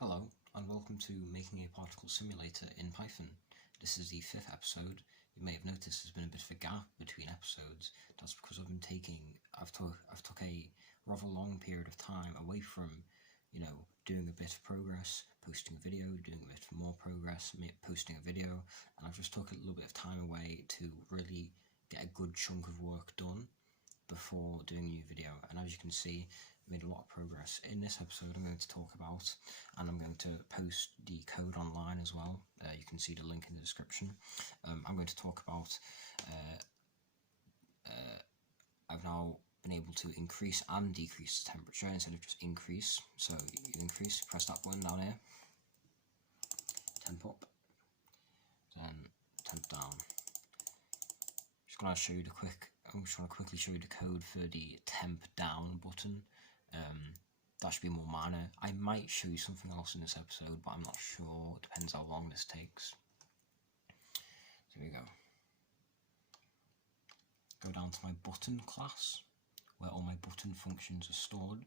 Hello, and welcome to Making a Particle Simulator in Python. This is the 5th episode. You may have noticed there's been a bit of a gap between episodes. That's because I've took a rather long period of time away from, doing a bit of progress, posting a video, doing a bit more progress, posting a video, and I've just took a little bit of time away to really get a good chunk of work done before doing a new video. And as you can see, made a lot of progress. In this episode I'm going to talk about, and I'm going to post the code online as well, you can see the link in the description. I'm going to talk about I've now been able to increase and decrease the temperature instead of just increase. So you increase, press that button down here, temp up, then temp down. I'm just going to quickly show you the code for the temp down button. That should be more minor. I might show you something else in this episode, but I'm not sure. It depends how long this takes. So here we go. Go down to my button class, where all my button functions are stored.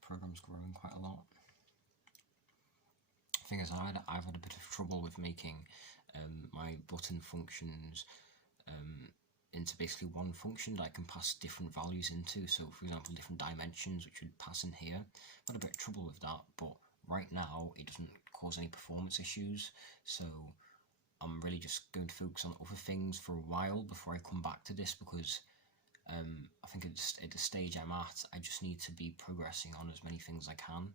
Program's growing quite a lot. The thing is, I've had a bit of trouble with making my button functions into basically one function that I can pass different values into. So for example, different dimensions which would pass in here. I've had a bit of trouble with that, but right now it doesn't cause any performance issues, so I'm really just going to focus on other things for a while before I come back to this, because I think at the stage I'm at, I just need to be progressing on as many things as I can,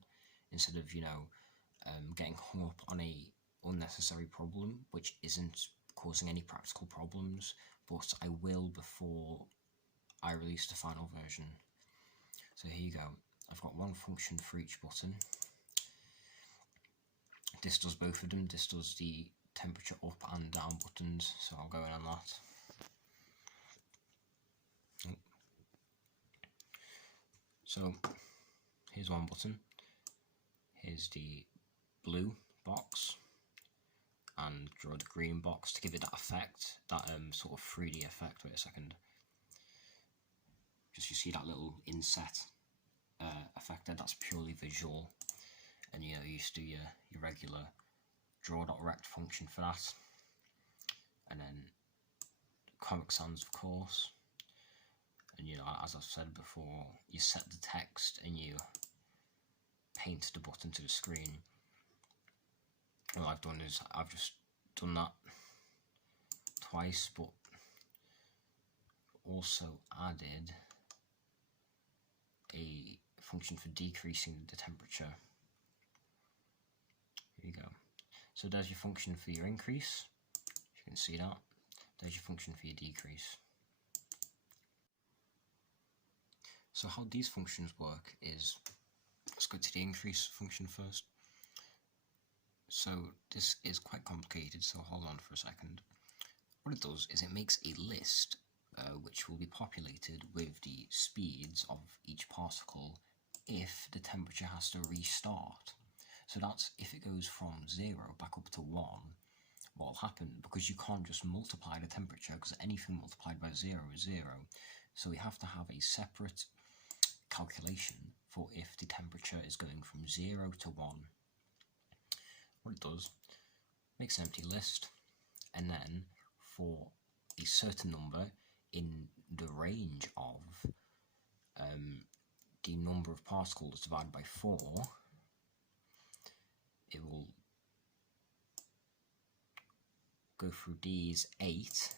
instead of getting hung up on a unnecessary problem which isn't causing any practical problems, but I will before I release the final version. So here you go. I've got one function for each button. This does both of them. This does the temperature up and down buttons, so I'll go in on that. So here's one button. Here's the blue box, and draw the green box to give it that effect, that sort of 3D effect. Wait a second. Just you see that little inset effect there, that's purely visual. And you used to do your regular draw.rect function for that. And then Comic Sans, of course. And as I've said before, you set the text and you paint the button to the screen. All I've done is I've just done that twice, but also added a function for decreasing the temperature. Here you go. So there's your function for your increase. You can see that. There's your function for your decrease. So how these functions work is, let's go to the increase function first. So this is quite complicated, so hold on for a second. What it does is it makes a list which will be populated with the speeds of each particle if the temperature has to restart. So that's if it goes from 0 back up to 1, what will happen, because you can't just multiply the temperature, because anything multiplied by 0 is 0. So we have to have a separate calculation for if the temperature is going from 0 to 1. What it does, makes an empty list, and then for a certain number in the range of the number of particles divided by 4, it will go through these 8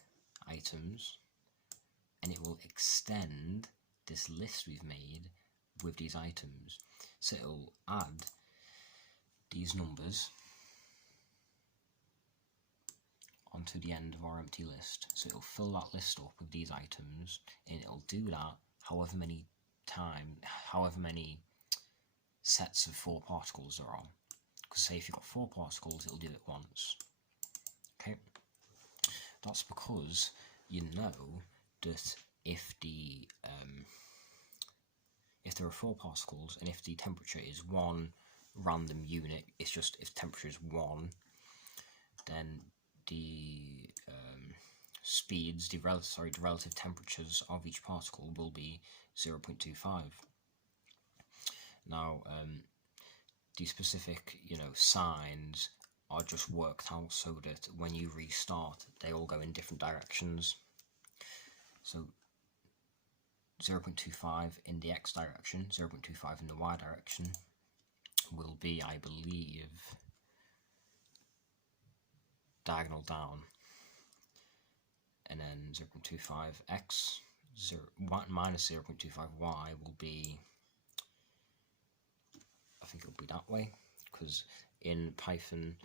items, and it will extend this list we've made with these items. So it'll add these numbers onto the end of our empty list. So it'll fill that list up with these items, and it'll do that however many sets of 4 particles there are. Because say if you've got 4 particles, it'll do it once. Okay, that's because you know that if there are 4 particles, and if the temperature is one random unit, it's just if temperature is 1, then the speeds, the relative temperatures of each particle will be 0.25. Now, the specific, signs are just worked out so that when you restart, they all go in different directions. So 0.25 in the x direction, 0.25 in the y direction will be, I believe, diagonal down, and then 0.25x minus 0.25y will be, I think it'll be that way, because in Python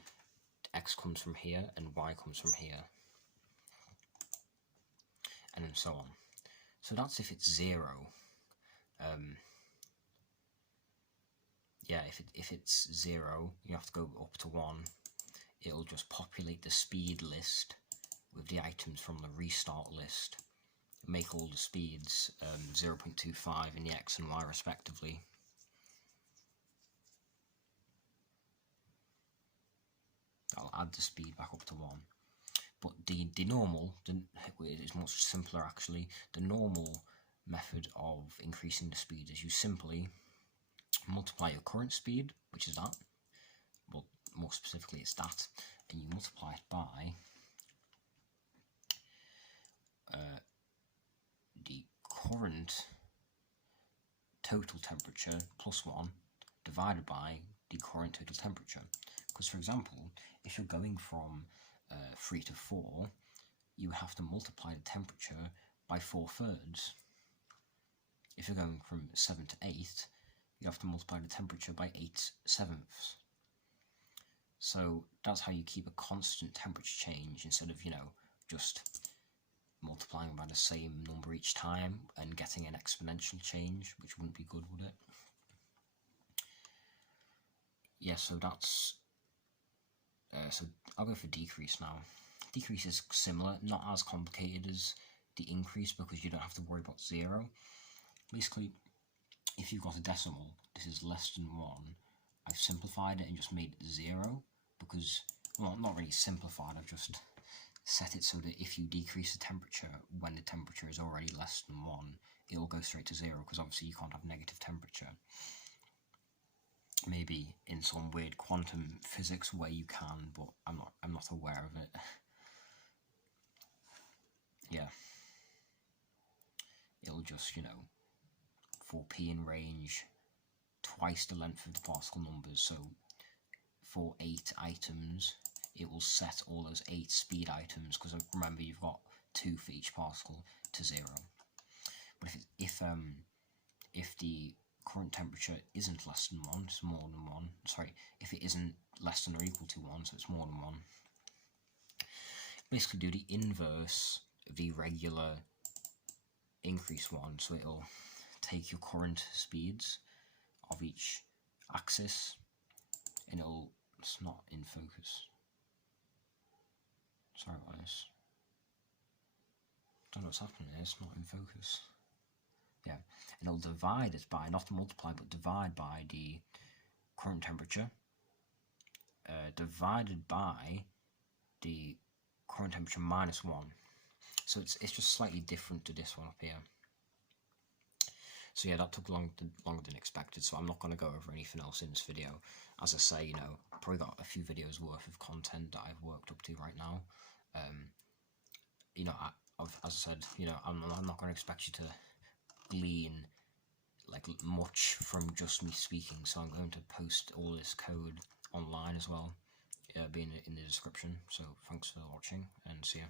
x comes from here and y comes from here, and then so on. So that's if it's 0. Yeah, if it's 0, you have to go up to 1. It'll just populate the speed list with the items from the restart list, make all the speeds 0.25 in the x and y respectively. I'll add the speed back up to 1. But the normal is much simpler actually. The normal method of increasing the speed is you simply multiply your current speed, which is that, well, more specifically it's that, and you multiply it by the current total temperature plus 1 divided by the current total temperature. Because, for example, if you're going from 3 to 4, you have to multiply the temperature by 4/3. If you're going from 7 to 8, you have to multiply the temperature by 8/7. So that's how you keep a constant temperature change instead of, just multiplying by the same number each time and getting an exponential change, which wouldn't be good, would it? Yeah, so that's... so I'll go for decrease now. Decrease is similar, not as complicated as the increase because you don't have to worry about 0. Basically, if you've got a decimal, this is less than 1. I've simplified it and just made it 0 because, well, not really simplified, I've just set it so that if you decrease the temperature when the temperature is already less than 1, it will go straight to 0 because obviously you can't have negative temperature. Maybe in some weird quantum physics way you can, but I'm not aware of it. Yeah. It'll just, for p in range, twice the length of the particle numbers, so for 8 items, it will set all those 8 speed items, because remember you've got 2 for each particle, to 0. But if the current temperature isn't less than 1, it's more than 1. Sorry, if it isn't less than or equal to 1, so it's more than 1. Basically do the inverse of the regular increase one, so it'll take your current speeds of each axis and it's not in focus. Sorry about this. Don't know what's happening there, it's not in focus. Yeah, and it'll divide it by, not multiply, but divide by the current temperature, divided by the current temperature minus 1. So it's just slightly different to this one up here. So yeah, that took longer than expected, so I'm not going to go over anything else in this video. As I say, I've probably got a few videos worth of content that I've worked up to right now. As I said, I'm not going to expect you to glean much from just me speaking, so I'm going to post all this code online as well, being in the description. So thanks for watching, and see ya.